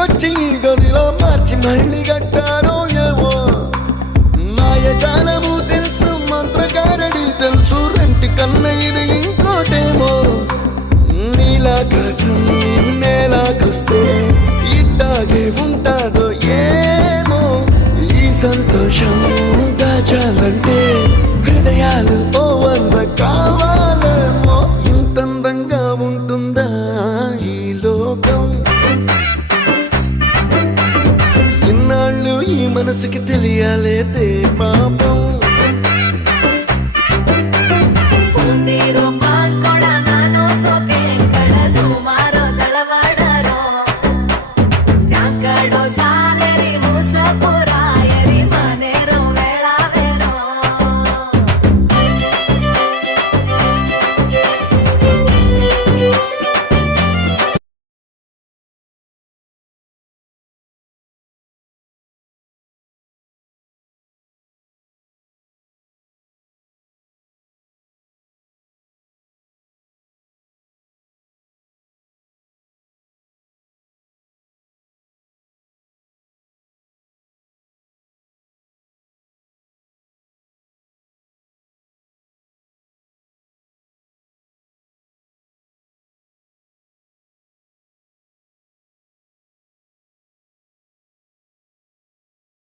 ఇంటికొచ్చి గదిలో మార్చి మళ్ళీ కట్టారో ఏమో మాయజాలము తెలుసు మంత్రకారడి తెలుసు రెంటి కన్న ఇది ఇంకోటేమో నీలాకాశం నేలాకొస్తే ఇట్టాగే ఉంటాదో ఏమో ఈ సంతోషం దాచాలంటే హృదయాలు ఓ వంద కావాలేమో ఇంతందంగా ఉంటుందా ఈ లోకం ఇన్నాళ్ళు ఈ మనసుకి తెలియాలే